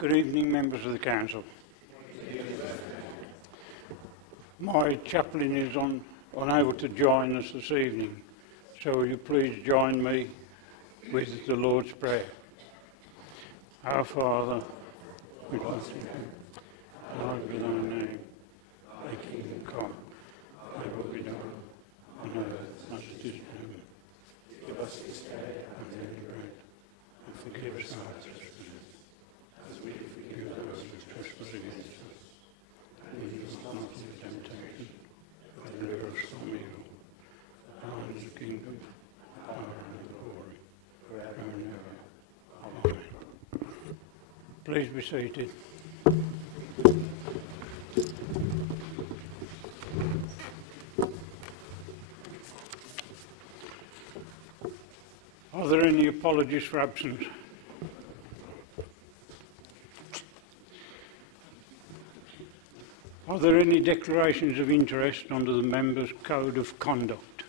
Good evening, members of the Council. My chaplain is unable to join us this evening, so will you please join me with the Lord's Prayer. Our Father, which art in heaven, hallowed be thy name. Thy kingdom come, thy will be done, on earth as it is in heaven. Give us this day our daily bread, and forgive us our trespasses, as we forgive those who trespass against us. And lead us not into temptation, but deliver us from evil. Thine is the kingdom, the power, and the glory, forever and ever. Amen. Please be seated. Are there any apologies for absence? Are there any declarations of interest under the Members' Code of Conduct?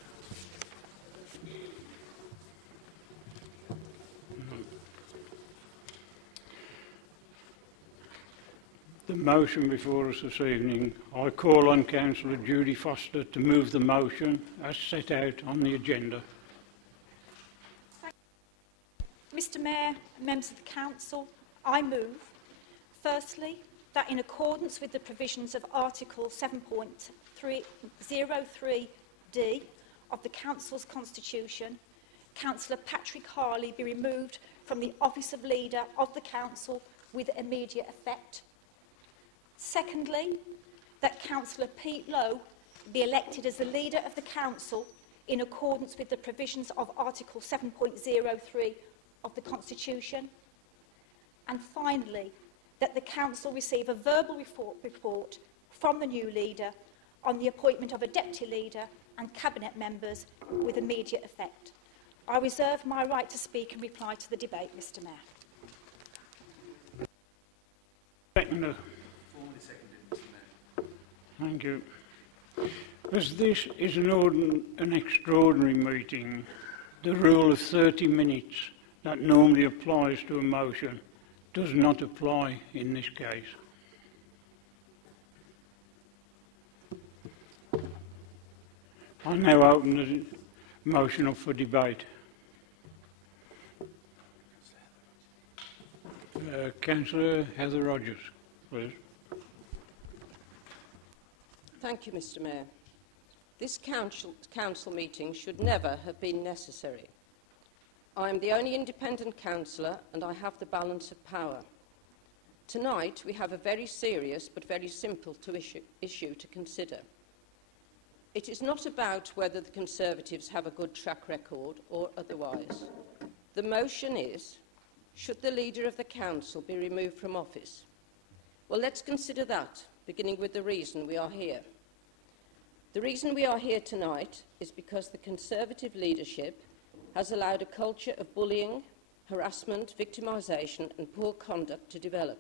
The motion before us this evening, I call on Councillor Judy Foster to move the motion as set out on the agenda. Mr Mayor and members of the Council, I move, firstly, that in accordance with the provisions of Article 7.303D of the Council's Constitution, Councillor Patrick Harley be removed from the Office of Leader of the Council with immediate effect. Secondly, that Councillor Pete Lowe be elected as the Leader of the Council in accordance with the provisions of Article 7.03 of the Constitution. And finally, that the Council receive a verbal report from the new Leader on the appointment of a Deputy Leader and Cabinet members with immediate effect. I reserve my right to speak and reply to the debate, Mr Mayor. Seconder. Thank you. As this is an extraordinary meeting, the rule of 30 minutes that normally applies to a motion does not apply in this case. I now open the motion up for debate. Councillor Heather Rogers, please. Thank you, Mr Mayor. This council meeting should never have been necessary. I am the only independent councillor and I have the balance of power. Tonight we have a very serious but very simple issue to consider. It is not about whether the Conservatives have a good track record or otherwise. The motion is, should the Leader of the Council be removed from office? Well, let's consider that, beginning with the reason we are here. The reason we are here tonight is because the Conservative leadership has allowed a culture of bullying, harassment, victimisation and poor conduct to develop.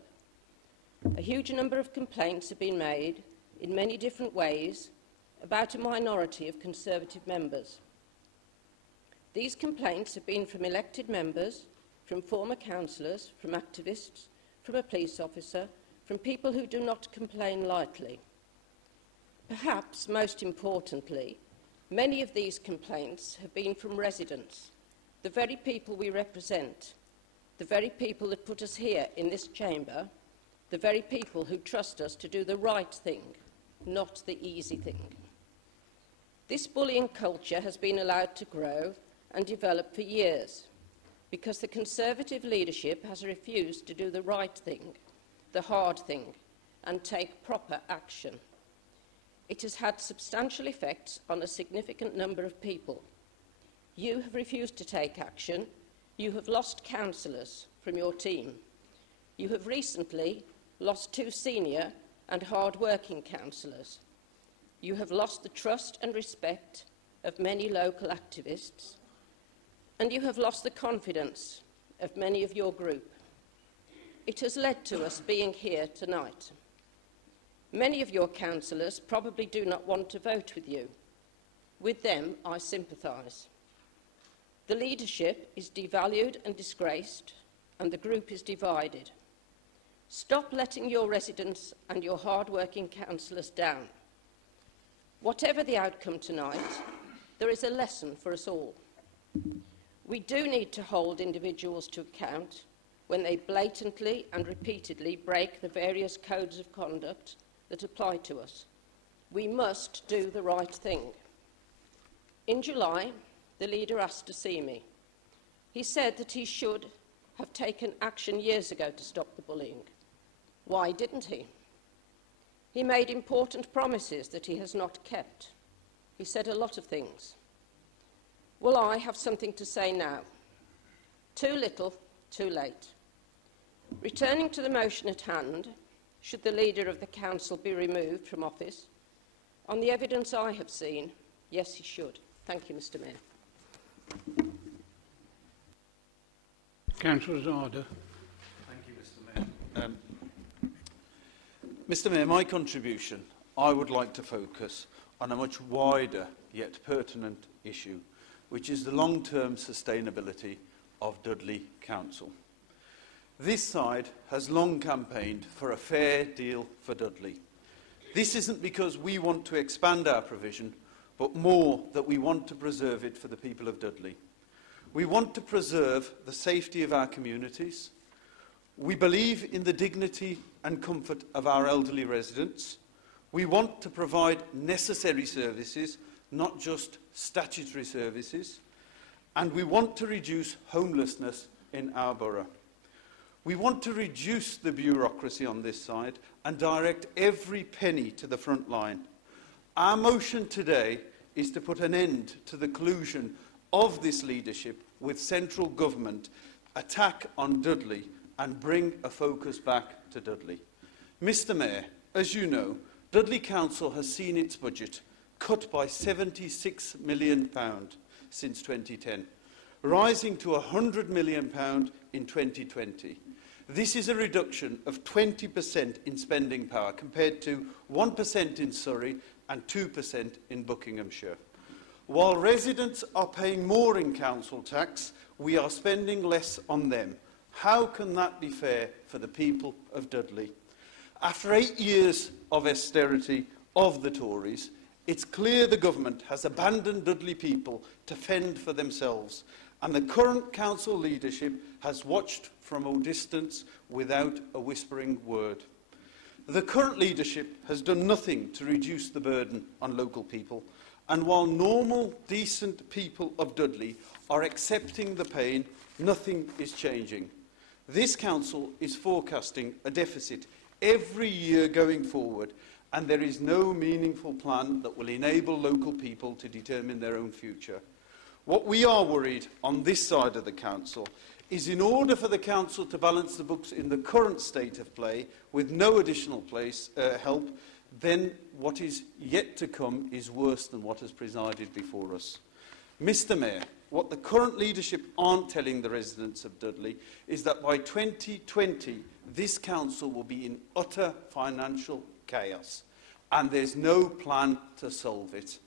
A huge number of complaints have been made in many different ways about a minority of Conservative members. These complaints have been from elected members, from former councillors, from activists, from a police officer, from people who do not complain lightly. Perhaps most importantly, many of these complaints have been from residents, the very people we represent, the very people that put us here in this chamber, the very people who trust us to do the right thing, not the easy thing. This bullying culture has been allowed to grow and develop for years because the Conservative leadership has refused to do the right thing, the hard thing, and take proper action. It has had substantial effects on a significant number of people. You have refused to take action. You have lost councillors from your team. You have recently lost 2 senior and hard-working councillors. You have lost the trust and respect of many local activists. And you have lost the confidence of many of your group. It has led to us being here tonight. Many of your councillors probably do not want to vote with you. With them, I sympathise. The leadership is devalued and disgraced, and the group is divided. Stop letting your residents and your hard-working councillors down. Whatever the outcome tonight, there is a lesson for us all. We do need to hold individuals to account when they blatantly and repeatedly break the various codes of conduct that apply to us. We must do the right thing. In July, the leader asked to see me. He said that he should have taken action years ago to stop the bullying. Why didn't he? He made important promises that he has not kept. He said a lot of things. Well, I have something to say now. Too little, too late. Returning to the motion at hand, should the leader of the council be removed from office? On the evidence I have seen, yes, he should. Thank you, Mr. Mayor. Councillor Zarda. Thank you, Mr. Mayor. Mr. Mayor, my contribution, I would like to focus on a much wider yet pertinent issue, which is the long-term sustainability of Dudley Council. This side has long campaigned for a fair deal for Dudley. This isn't because we want to expand our provision, but more that we want to preserve it for the people of Dudley. We want to preserve the safety of our communities. We believe in the dignity and comfort of our elderly residents. We want to provide necessary services, not just statutory services. And we want to reduce homelessness in our borough. We want to reduce the bureaucracy on this side and direct every penny to the front line. Our motion today is to put an end to the collusion of this leadership with central government, attack on Dudley and bring a focus back to Dudley. Mr. Mayor, as you know, Dudley Council has seen its budget cut by £76 million since 2010, rising to £100 million in 2020. This is a reduction of 20% in spending power compared to 1% in Surrey and 2% in Buckinghamshire. While residents are paying more in council tax, we are spending less on them. How can that be fair for the people of Dudley? After 8 years of austerity of the Tories, it's clear the government has abandoned Dudley people to fend for themselves, and the current council leadership has watched from a distance without a whispering word. The current leadership has done nothing to reduce the burden on local people, and while normal, decent people of Dudley are accepting the pain, nothing is changing. This council is forecasting a deficit every year going forward, and there is no meaningful plan that will enable local people to determine their own future. What we are worried on this side of the council is, in order for the council to balance the books in the current state of play with no additional help, then what is yet to come is worse than what has presided before us. Mr. Mayor, what the current leadership aren't telling the residents of Dudley is that by 2020, this council will be in utter financial chaos, and there's no plan to solve it.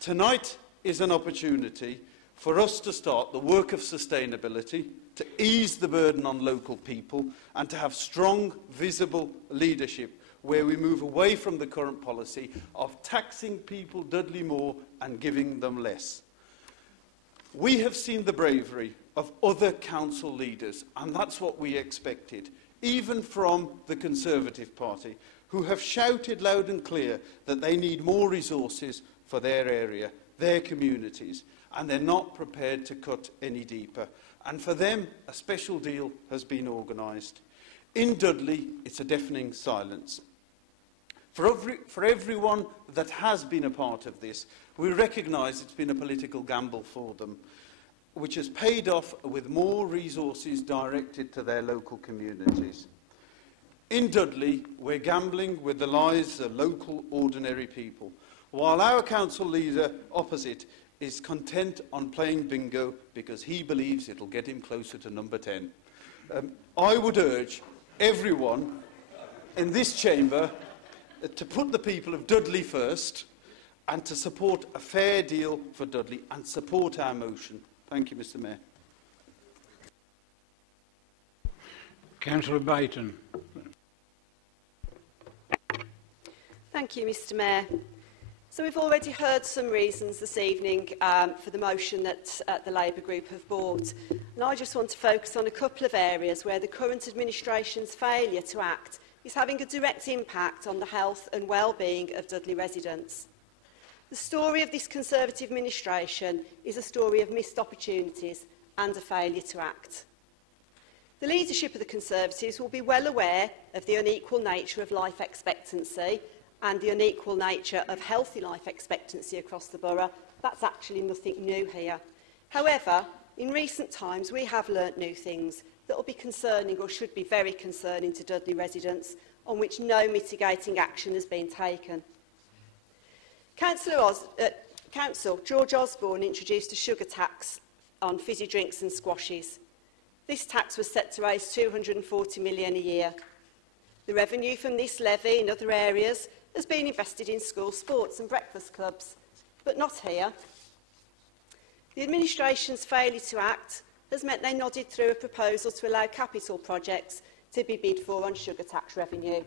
Tonight is an opportunity for us to start the work of sustainability, to ease the burden on local people, and to have strong, visible leadership where we move away from the current policy of taxing people Dudley more and giving them less. We have seen the bravery of other council leaders, and that's what we expected, even from the Conservative Party, who have shouted loud and clear that they need more resources for their area, their communities, and they're not prepared to cut any deeper. And for them, a special deal has been organised. In Dudley, it's a deafening silence. For everyone that has been a part of this, we recognise it's been a political gamble for them, which has paid off with more resources directed to their local communities. In Dudley, we're gambling with the lives of local, ordinary people, while our council leader opposite is content on playing bingo because he believes it'll get him closer to number 10. I would urge everyone in this chamber to put the people of Dudley first and to support a fair deal for Dudley and support our motion. Thank you, Mr. Mayor. Councillor Bayton. Thank you, Mr Mayor. So we've already heard some reasons this evening for the motion that the Labour group have brought. And I just want to focus on a couple of areas where the current administration's failure to act is having a direct impact on the health and well-being of Dudley residents. The story of this Conservative administration is a story of missed opportunities and a failure to act. The leadership of the Conservatives will be well aware of the unequal nature of life expectancy and the unequal nature of healthy life expectancy across the borough. That's actually nothing new here. However, in recent times we have learnt new things that will be concerning or should be very concerning to Dudley residents, on which no mitigating action has been taken. Councillor George Osborne introduced a sugar tax on fizzy drinks and squashes. This tax was set to raise £240 million a year. The revenue from this levy in other areas has been invested in school sports and breakfast clubs, but not here. The administration's failure to act has meant they nodded through a proposal to allow capital projects to be bid for on sugar tax revenue.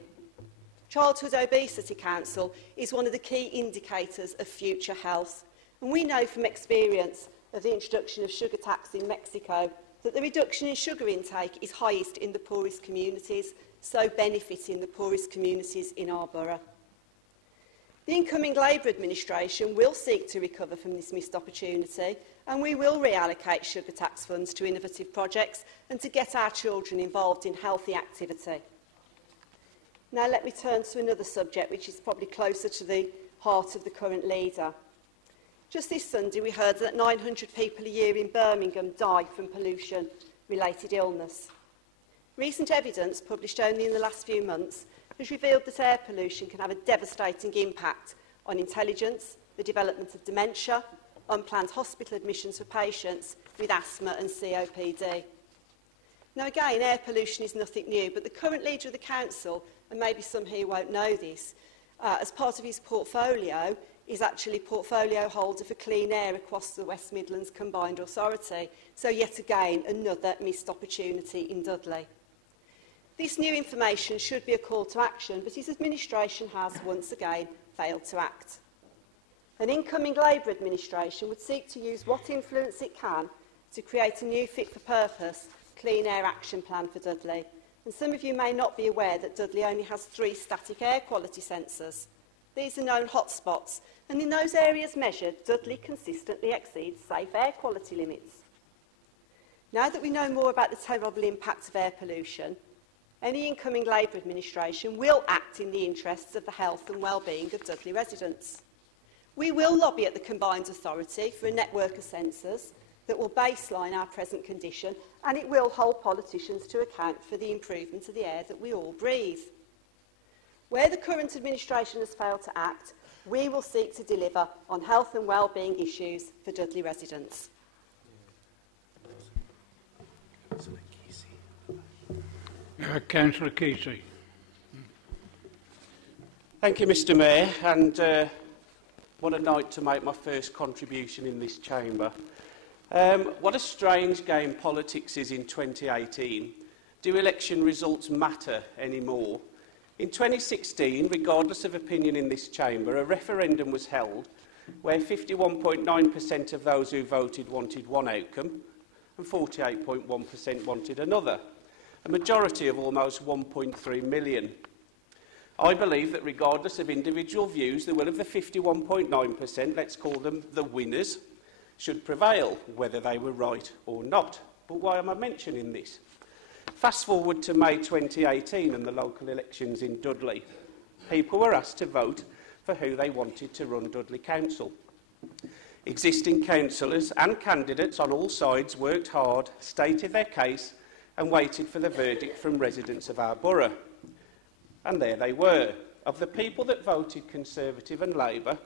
Childhood Obesity Council is one of the key indicators of future health, and we know from experience of the introduction of sugar tax in Mexico that the reduction in sugar intake is highest in the poorest communities, so benefiting the poorest communities in our borough. The incoming Labour administration will seek to recover from this missed opportunity, and we will reallocate sugar tax funds to innovative projects and to get our children involved in healthy activity. Now let me turn to another subject which is probably closer to the heart of the current leader. Just this Sunday we heard that 900 people a year in Birmingham die from pollution-related illness. Recent evidence, published only in the last few months, has revealed that air pollution can have a devastating impact on intelligence, the development of dementia, unplanned hospital admissions for patients with asthma and COPD. Now again, air pollution is nothing new, but the current leader of the council, and maybe some here won't know this, as part of his portfolio, is actually portfolio holder for clean air across the West Midlands Combined Authority. So yet again, another missed opportunity in Dudley. This new information should be a call to action, but his administration has once again failed to act. An incoming Labour administration would seek to use what influence it can to create a new fit-for-purpose clean air action plan for Dudley. And some of you may not be aware that Dudley only has 3 static air quality sensors. These are known hotspots, and in those areas measured, Dudley consistently exceeds safe air quality limits. Now that we know more about the terrible impact of air pollution, any incoming Labour administration will act in the interests of the health and well-being of Dudley residents. We will lobby at the Combined Authority for a network of sensors that will baseline our present condition, and it will hold politicians to account for the improvement of the air that we all breathe. Where the current administration has failed to act, we will seek to deliver on health and well-being issues for Dudley residents. Councillor Kesey. Thank you, Mr Mayor, and what a night to make my first contribution in this chamber. What a strange game politics is in 2018. Do election results matter anymore? In 2016, regardless of opinion in this chamber, a referendum was held where 51.9% of those who voted wanted one outcome and 48.1% wanted another, a majority of almost 1.3 million. I believe that regardless of individual views, the will of the 51.9%, let's call them the winners, should prevail, whether they were right or not. But why am I mentioning this? Fast forward to May 2018 and the local elections in Dudley. People were asked to vote for who they wanted to run Dudley Council. Existing councillors and candidates on all sides worked hard, stated their case and waited for the verdict from residents of our borough. And there they were. Of the people that voted Conservative and Labour,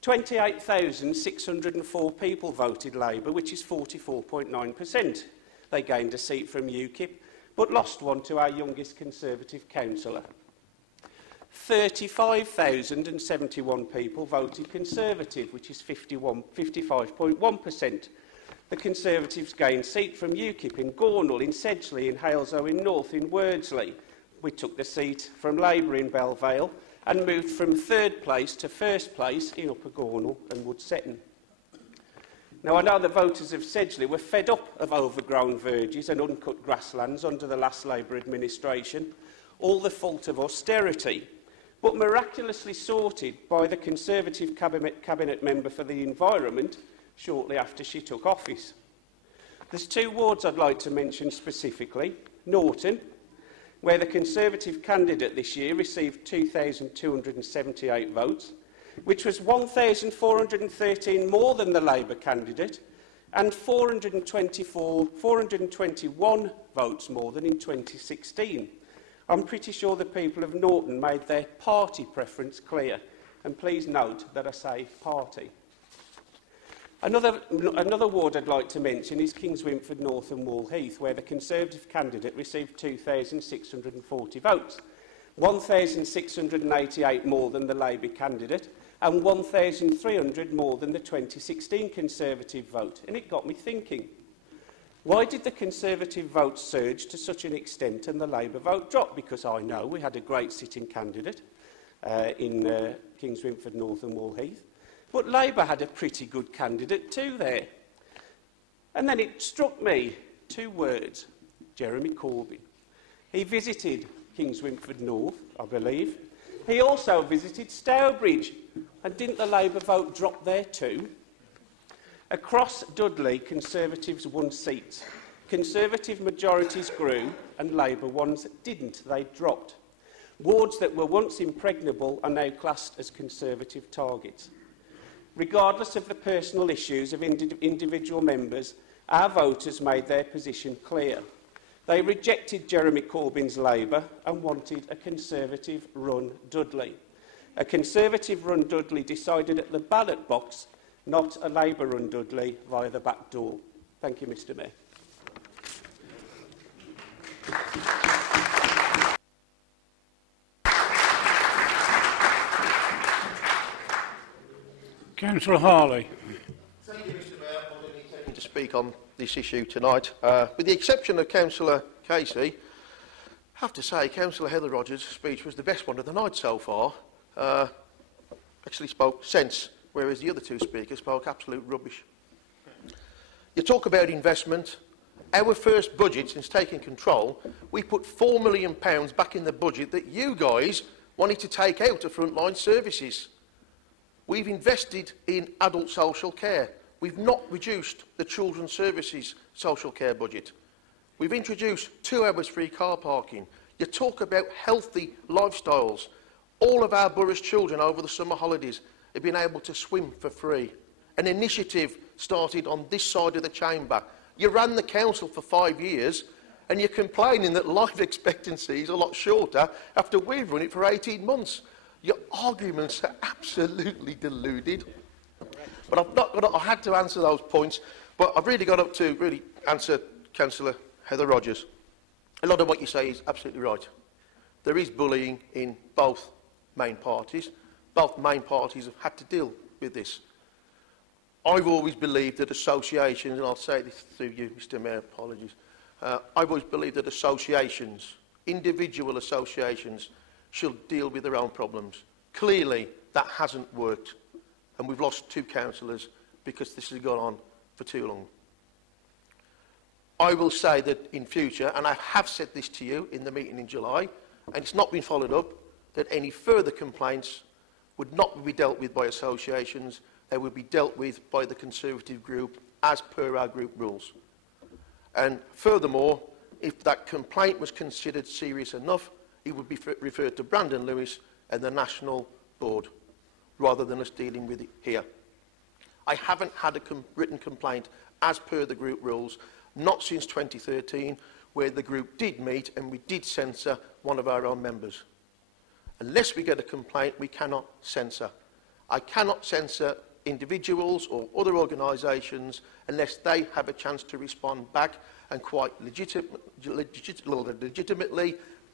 28,604 people voted Labour, which is 44.9%. They gained a seat from UKIP, but lost one to our youngest Conservative councillor. 35,071 people voted Conservative, which is 55.1%. The Conservatives gained seat from UKIP in Gornal, in Sedgley, in Halesoe, in North, in Wordsley. We took the seat from Labour in Belle Vale and moved from 3rd place to 1st place in Upper Gornal and Woodsetton. Now, I know the voters of Sedgley were fed up of overgrown verges and uncut grasslands under the last Labour administration, all the fault of austerity, but miraculously sorted by the Conservative Cabinet Member for the Environment shortly after she took office. There's 2 wards I'd like to mention specifically. Norton, where the Conservative candidate this year received 2,278 votes, which was 1,413 more than the Labour candidate and 421 votes more than in 2016. I'm pretty sure the people of Norton made their party preference clear, and please note that I say party. Another ward I'd like to mention is Kings Wynford North and Wall Heath, where the Conservative candidate received 2,640 votes, 1,688 more than the Labour candidate and 1,300 more than the 2016 Conservative vote. And it got me thinking, why did the Conservative vote surge to such an extent and the Labour vote drop? Because I know we had a great sitting candidate in Kings Wynford North and Wall Heath, but Labour had a pretty good candidate too there. And then it struck me 2 words, Jeremy Corbyn. He visited Kings Wynford North, I believe. He also visited Stourbridge. And didn't the Labour vote drop there too? Across Dudley, Conservatives won seats. Conservative majorities grew and Labour ones didn't. They dropped. Wards that were once impregnable are now classed as Conservative targets. Regardless of the personal issues of individual members, our voters made their position clear. They rejected Jeremy Corbyn's Labour and wanted a Conservative-run Dudley. A Conservative-run Dudley decided at the ballot box, not a Labour-run Dudley via the back door. Thank you, Mr Mayor. Councillor Harley. Thank you, Mr Mayor. I'm only intending to speak on this issue tonight. With the exception of Councillor Casey, I have to say Councillor Heather Rogers' speech was the best one of the night so far. Actually spoke sense, whereas the other 2 speakers spoke absolute rubbish. You talk about investment. Our first budget since taking control, we put £4 million back in the budget that you guys wanted to take out of frontline services. We've invested in adult social care. We've not reduced the children's services social care budget. We've introduced 2 hours free car parking. You talk about healthy lifestyles. All of our borough's children over the summer holidays have been able to swim for free. An initiative started on this side of the chamber. You ran the council for 5 years and you're complaining that life expectancy is a lot shorter after we've run it for 18 months. Your arguments are absolutely deluded. But I had to answer those points, but I've really got up to really answer Councillor Heather Rogers. A lot of what you say is absolutely right. There is bullying in both main parties. Both main parties have had to deal with this. I've always believed that associations, and I'll say this through you, Mr Mayor, apologies. I've always believed that associations, individual associations, should deal with their own problems. Clearly, that hasn't worked, and we've lost 2 councillors because this has gone on for too long. I will say that in future, and I have said this to you in the meeting in July, and it's not been followed up, that any further complaints would not be dealt with by associations, they would be dealt with by the Conservative group as per our group rules. And furthermore, if that complaint was considered serious enough, it would be referred to Brandon Lewis and the National Board, rather than us dealing with it here. I haven't had a written complaint as per the group rules, not since 2013, where the group did meet and we did censor one of our own members. Unless we get a complaint, we cannot censor. I cannot censor individuals or other organisations unless they have a chance to respond back and quite legitimately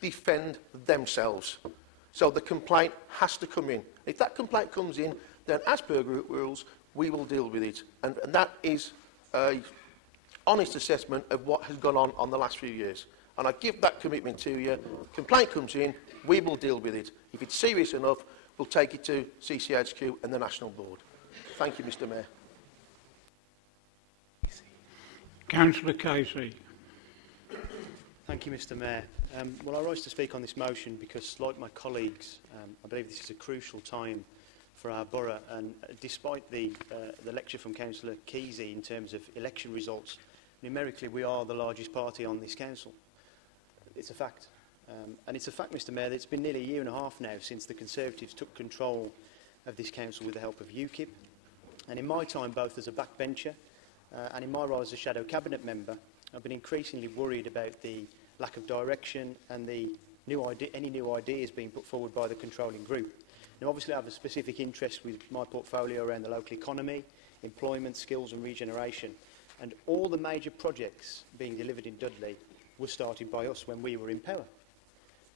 defend themselves. So the complaint has to come in. If that complaint comes in, then as per group rules, we will deal with it. And that is an honest assessment of what has gone on the last few years. And I give that commitment to you. Complaint comes in, we will deal with it. If it's serious enough, we'll take it to CCHQ and the National Board. Thank you, Mr Mayor. Councillor Casey. Thank you, Mr Mayor. Well, I rise to speak on this motion because, like my colleagues, I believe this is a crucial time for our borough, and despite the lecture from Councillor Kesey in terms of election results, numerically we are the largest party on this council. It's a fact. And it's a fact, Mr Mayor, that it's been nearly a year and a half now since the Conservatives took control of this council with the help of UKIP. And in my time, both as a backbencher and in my role as a shadow cabinet member, I've been increasingly worried about the lack of direction and any new ideas being put forward by the controlling group. Now, obviously, I have a specific interest with my portfolio around the local economy, employment, skills and regeneration. And all the major projects being delivered in Dudley were started by us when we were in power.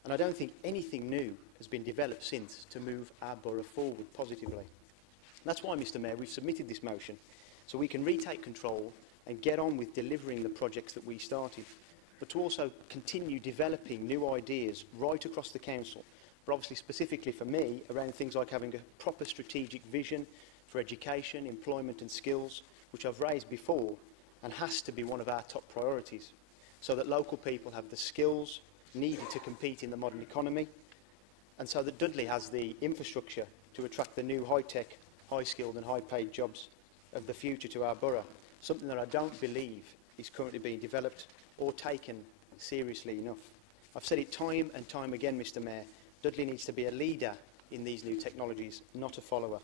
And I don't think anything new has been developed since to move our borough forward positively. And that's why, Mr Mayor, we've submitted this motion, so we can retake control and get on with delivering the projects that we started, but to also continue developing new ideas right across the council, but obviously specifically for me around things like having a proper strategic vision for education, employment and skills, which I've raised before and has to be one of our top priorities, so that local people have the skills needed to compete in the modern economy, and so that Dudley has the infrastructure to attract the new high-tech, high-skilled and high-paid jobs of the future to our borough, something that I don't believe is currently being developed or taken seriously enough. I've said it time and time again, Mr Mayor, Dudley needs to be a leader in these new technologies, not a follower.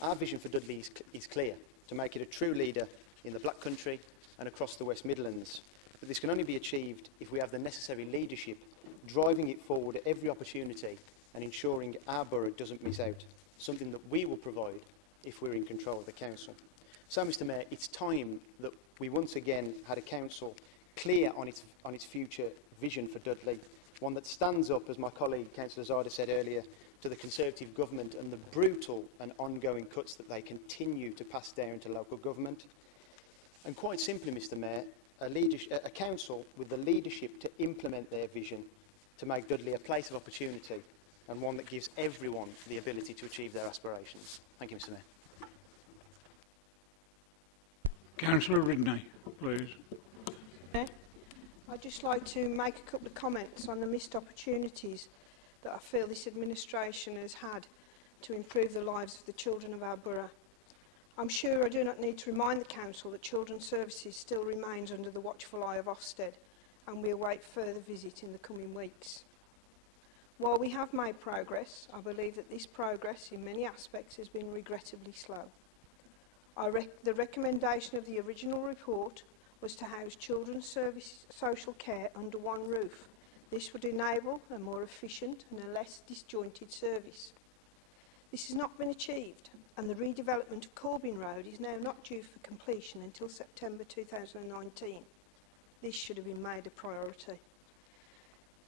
Our vision for Dudley is clear, to make it a true leader in the Black Country and across the West Midlands. But this can only be achieved if we have the necessary leadership, driving it forward at every opportunity and ensuring our borough doesn't miss out, something that we will provide if we're in control of the council. So, Mr Mayor, it's time that we once again had a council clear on its future vision for Dudley, one that stands up, as my colleague Councillor Zada said earlier, to the Conservative government and the brutal and ongoing cuts that they continue to pass down to local government. And quite simply, Mr Mayor, a council with the leadership to implement their vision to make Dudley a place of opportunity and one that gives everyone the ability to achieve their aspirations. Thank you, Mr Mayor. Councillor Ridney, please. I'd just like to make a couple of comments on the missed opportunities that I feel this administration has had to improve the lives of the children of our borough. I'm sure I do not need to remind the Council that Children's Services still remains under the watchful eye of Ofsted, and we await further visit in the coming weeks. While we have made progress, I believe that this progress in many aspects has been regrettably slow. The recommendation of the original report was to house children's social care under one roof. This would enable a more efficient and a less disjointed service. This has not been achieved, and the redevelopment of Corbin Road is now not due for completion until September 2019. This should have been made a priority.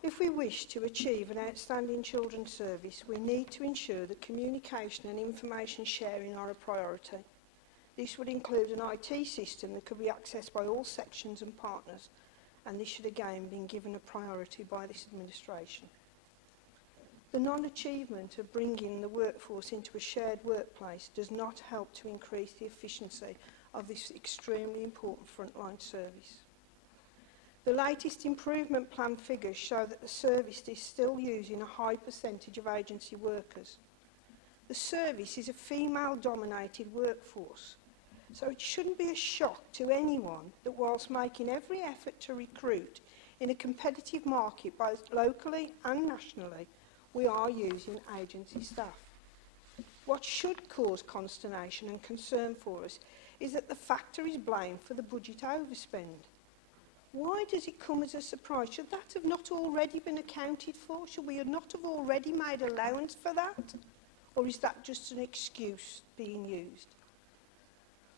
If we wish to achieve an outstanding children's service, we need to ensure that communication and information sharing are a priority. This would include an IT system that could be accessed by all sections and partners, and this should again be given a priority by this administration. The non-achievement of bringing the workforce into a shared workplace does not help to increase the efficiency of this extremely important frontline service. The latest improvement plan figures show that the service is still using a high percentage of agency workers. The service is a female-dominated workforce, so it shouldn't be a shock to anyone that whilst making every effort to recruit in a competitive market both locally and nationally, we are using agency staff. What should cause consternation and concern for us is that the factor is blamed for the budget overspend. Why does it come as a surprise? Should that have not already been accounted for? Should we not have already made allowance for that? Or is that just an excuse being used?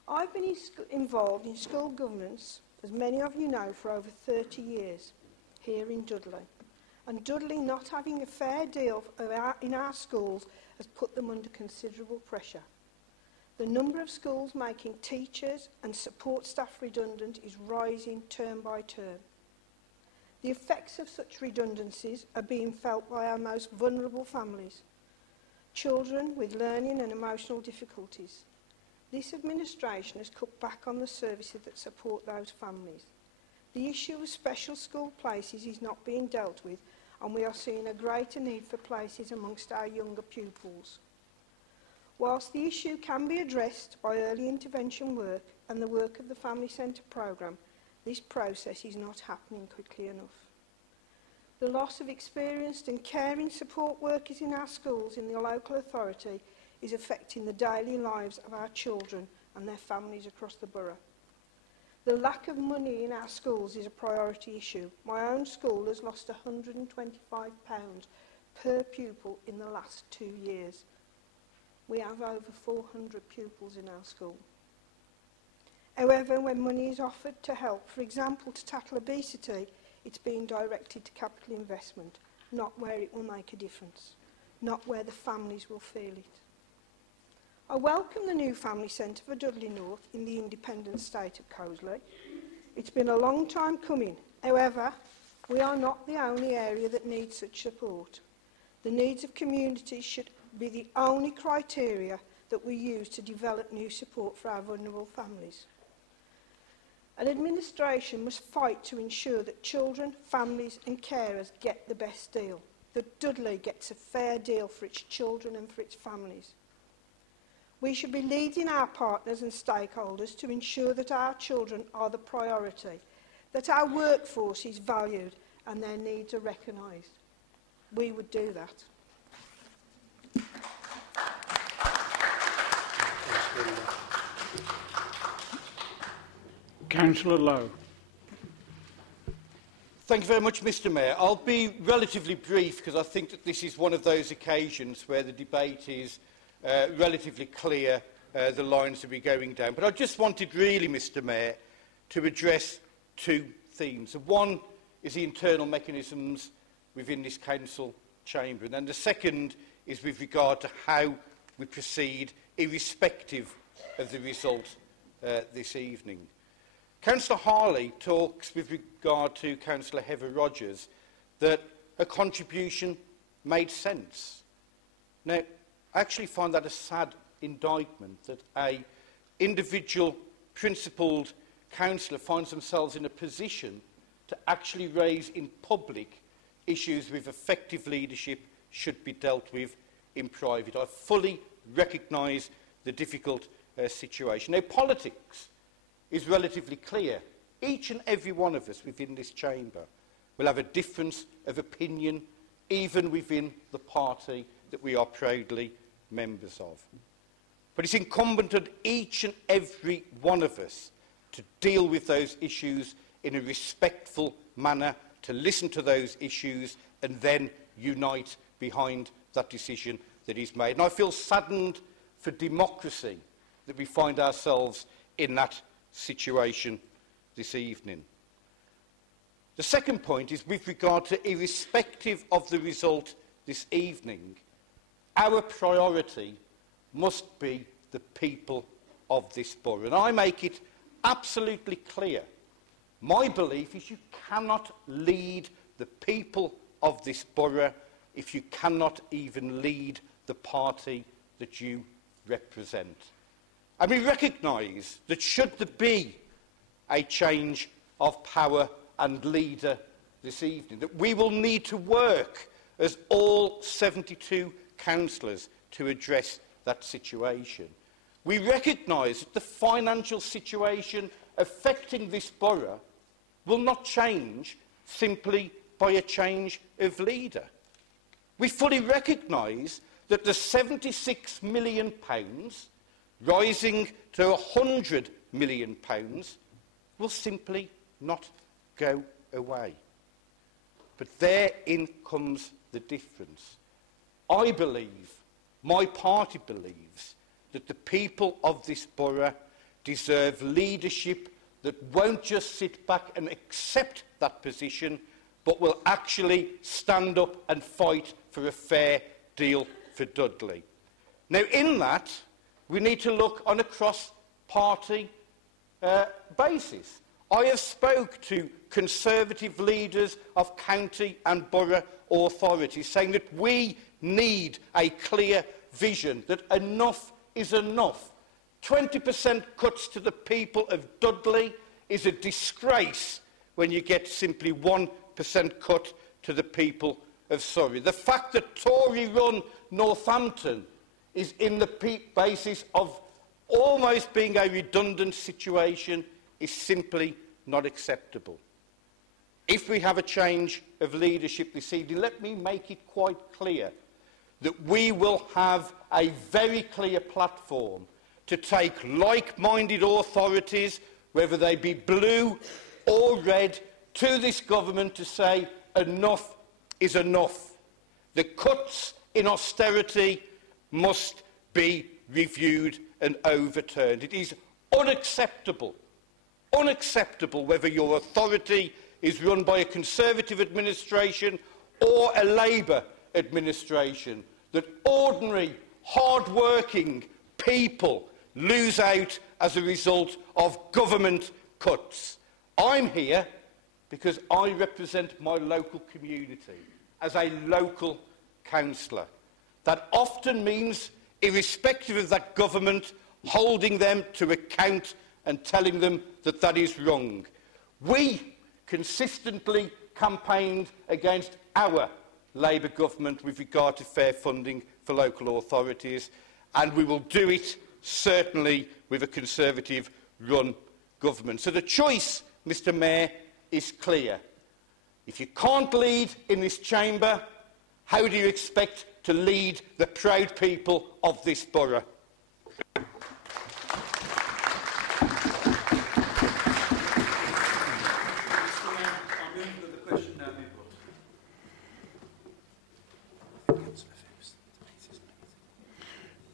I've been involved in school governance, as many of you know, for over 30 years here in Dudley. And Dudley not having a fair deal in our schools has put them under considerable pressure. The number of schools making teachers and support staff redundant is rising term by term. The effects of such redundancies are being felt by our most vulnerable families, children with learning and emotional difficulties. This administration has cut back on the services that support those families. The issue of special school places is not being dealt with, and we are seeing a greater need for places amongst our younger pupils. Whilst the issue can be addressed by early intervention work and the work of the Family Centre programme, this process is not happening quickly enough. The loss of experienced and caring support workers in our schools in the local authority is affecting the daily lives of our children and their families across the borough. The lack of money in our schools is a priority issue. My own school has lost £125 per pupil in the last 2 years. We have over 400 pupils in our school. However, when money is offered to help, for example, to tackle obesity, it's being directed to capital investment, not where it will make a difference, not where the families will feel it. I welcome the new Family Centre for Dudley North in the independent state of Cosley. It's been a long time coming. However, we are not the only area that needs such support. The needs of communities should be the only criteria that we use to develop new support for our vulnerable families. An administration must fight to ensure that children, families and carers get the best deal, that Dudley gets a fair deal for its children and for its families. We should be leading our partners and stakeholders to ensure that our children are the priority, that our workforce is valued and their needs are recognised. We would do that. Councillor Lowe. Thank you very much, Mr Mayor. I'll be relatively brief because I think that this is one of those occasions where the debate is relatively clear, the lines to be going down. But I just wanted really, Mr Mayor, to address two themes. One is the internal mechanisms within this council chamber, and then the second is with regard to how we proceed irrespective of the result this evening. Councillor Harley talks with regard to Councillor Heather Rogers that her contribution made sense. Now, I actually find that a sad indictment that an individual principled councillor finds themselves in a position to actually raise in public issues with effective leadership should be dealt with in private. I fully recognise the difficult situation. Now, politics is relatively clear. Each and every one of us within this chamber will have a difference of opinion, even within the party that we are proudly members of. But it's incumbent on each and every one of us to deal with those issues in a respectful manner, to listen to those issues and then unite behind that decision that is made. And I feel saddened for democracy that we find ourselves in that situation this evening. The second point is with regard to irrespective of the result this evening, our priority must be the people of this borough. And I make it absolutely clear. My belief is you cannot lead the people of this borough if you cannot even lead the party that you represent. And we recognise that should there be a change of power and leader this evening, that we will need to work as all 72 councillors to address that situation. We recognise that the financial situation affecting this borough will not change simply by a change of leader. We fully recognise that the £76 million rising to £100 million will simply not go away. But therein comes the difference. I believe, my party believes, that the people of this borough deserve leadership that won't just sit back and accept that position, but will actually stand up and fight for a fair deal for Dudley. Now, in that, we need to look on a cross-party basis. I have spoke to Conservative leaders of county and borough authorities saying that we need a clear vision, that enough is enough. 20% cuts to the people of Dudley is a disgrace when you get simply 1% cut to the people of Surrey. The fact that Tory-run Northampton is in the basis of almost being a redundant situation is simply not acceptable. If we have a change of leadership this evening, let me make it quite clear that we will have a very clear platform to take like-minded authorities, whether they be blue or red, to this government to say enough is enough. The cuts in austerity must be reviewed and overturned. It is unacceptable whether your authority is run by a Conservative administration or a Labour administration, that ordinary, hard-working people lose out as a result of government cuts. I'm here because I represent my local community as a local councillor. That often means, irrespective of that government, holding them to account and telling them that that is wrong. We consistently campaigned against our Labour government with regard to fair funding for local authorities, and we will do it certainly with a Conservative-run government. So the choice, Mr Mayor, is clear. If you can't lead in this chamber, how do you expect to lead the proud people of this borough?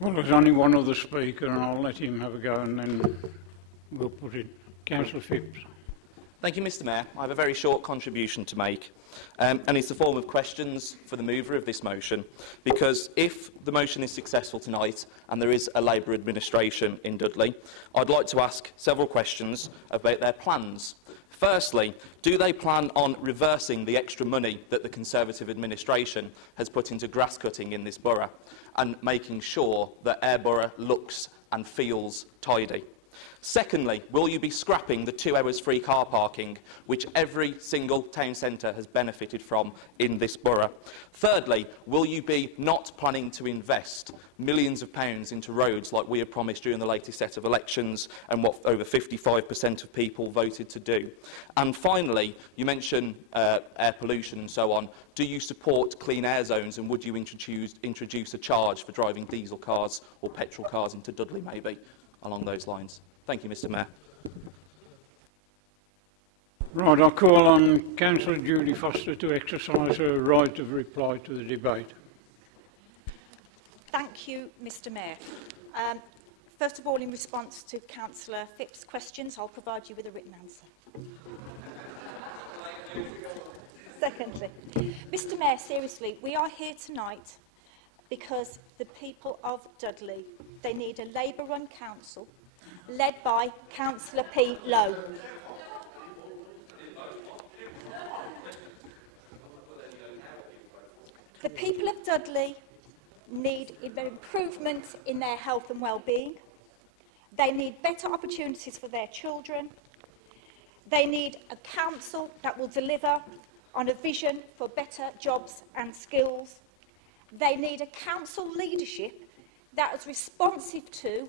Well, there's only one other speaker, and I'll let him have a go, and then we'll put it. Councillor Phipps. Thank you, Mr Mayor. I have a very short contribution to make, and it's a form of questions for the mover of this motion, because if the motion is successful tonight and there is a Labour administration in Dudley, I'd like to ask several questions about their plans. Firstly, do they plan on reversing the extra money that the Conservative administration has put into grass cutting in this borough and making sure that Airborough looks and feels tidy? Secondly, will you be scrapping the 2 hours free car parking, which every single town centre has benefited from in this borough? Thirdly, will you be not planning to invest millions of pounds into roads like we had promised during the latest set of elections and what over 55% of people voted to do? And finally, you mentioned air pollution and so on. Do you support clean air zones, and would you introduce a charge for driving diesel cars or petrol cars into Dudley, maybe, along those lines? Thank you, Mr Mayor. Right, I call on Councillor Judy Foster to exercise her right of reply to the debate. Thank you, Mr Mayor. First of all, in response to Councillor Phipps' questions, I'll provide you with a written answer. Secondly, Mr Mayor, seriously, we are here tonight because the people of Dudley, they need a Labour-run council led by Councillor Pete Lowe. The people of Dudley need improvement in their health and well-being. They need better opportunities for their children. They need a council that will deliver on a vision for better jobs and skills. They need a council leadership that is responsive to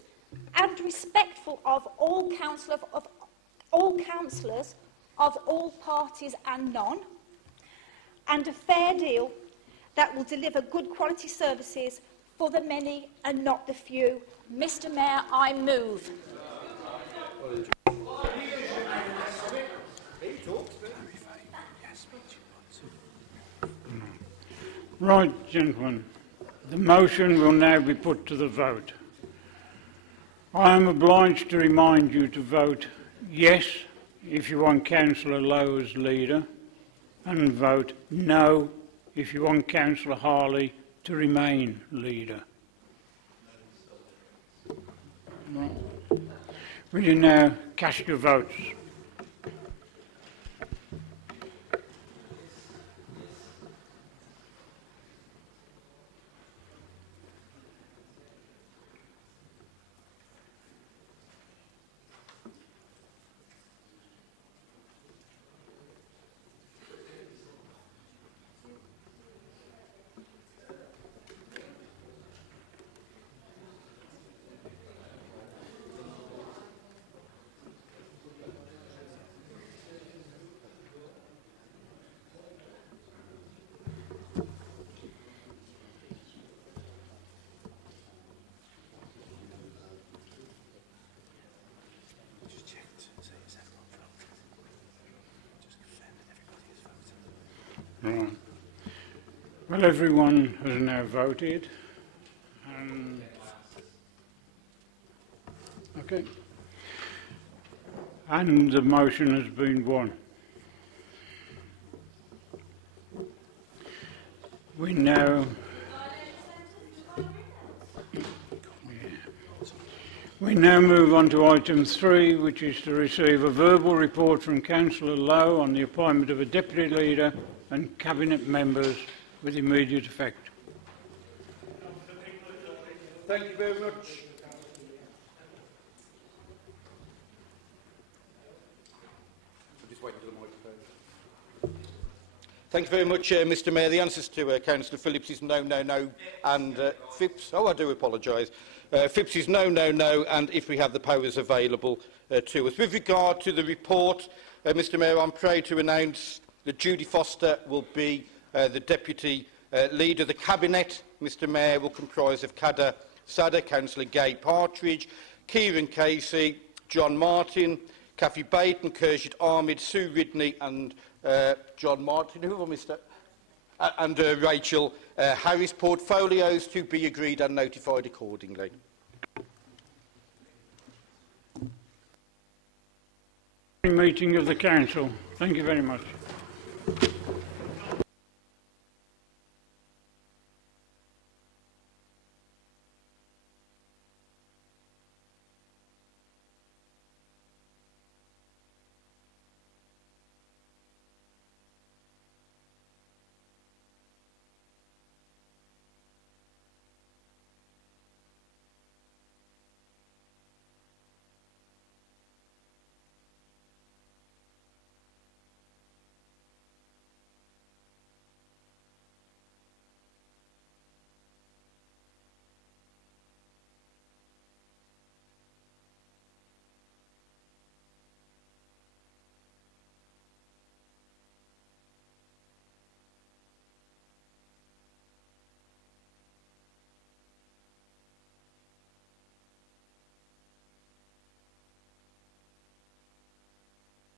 and respectful of all councillors of all parties and none, and a fair deal that will deliver good quality services for the many and not the few. Mr Mayor, I move. Right, gentlemen, the motion will now be put to the vote. I am obliged to remind you to vote yes if you want Councillor Lowe as leader, and vote no if you want Councillor Harley to remain leader. Right. Will you now cast your votes? Right. Well, everyone has now voted. Okay. And the motion has been won. We now move on to item 3, which is to receive a verbal report from Councillor Lowe on the appointment of a Deputy Leader and Cabinet members with immediate effect. Thank you very much. Thank you very much, Mr Mayor. The answers to Councillor Phillips is no, no, no, and Phipps. Oh, I do apologise. Phipps is no, no, no, and if we have the powers available to us. With regard to the report, Mr Mayor, I'm proud to announce that Judy Foster will be the Deputy Leader. The Cabinet, Mr Mayor, will comprise of Kader Sadder, Councillor Gay Partridge, Kieran Casey, John Martin, Kathy Baton, Kershid Ahmed, Sue Ridney and John Martin, who have I missed? And Rachel Harris. Portfolios to be agreed and notified accordingly. Meeting of the Council. Thank you very much.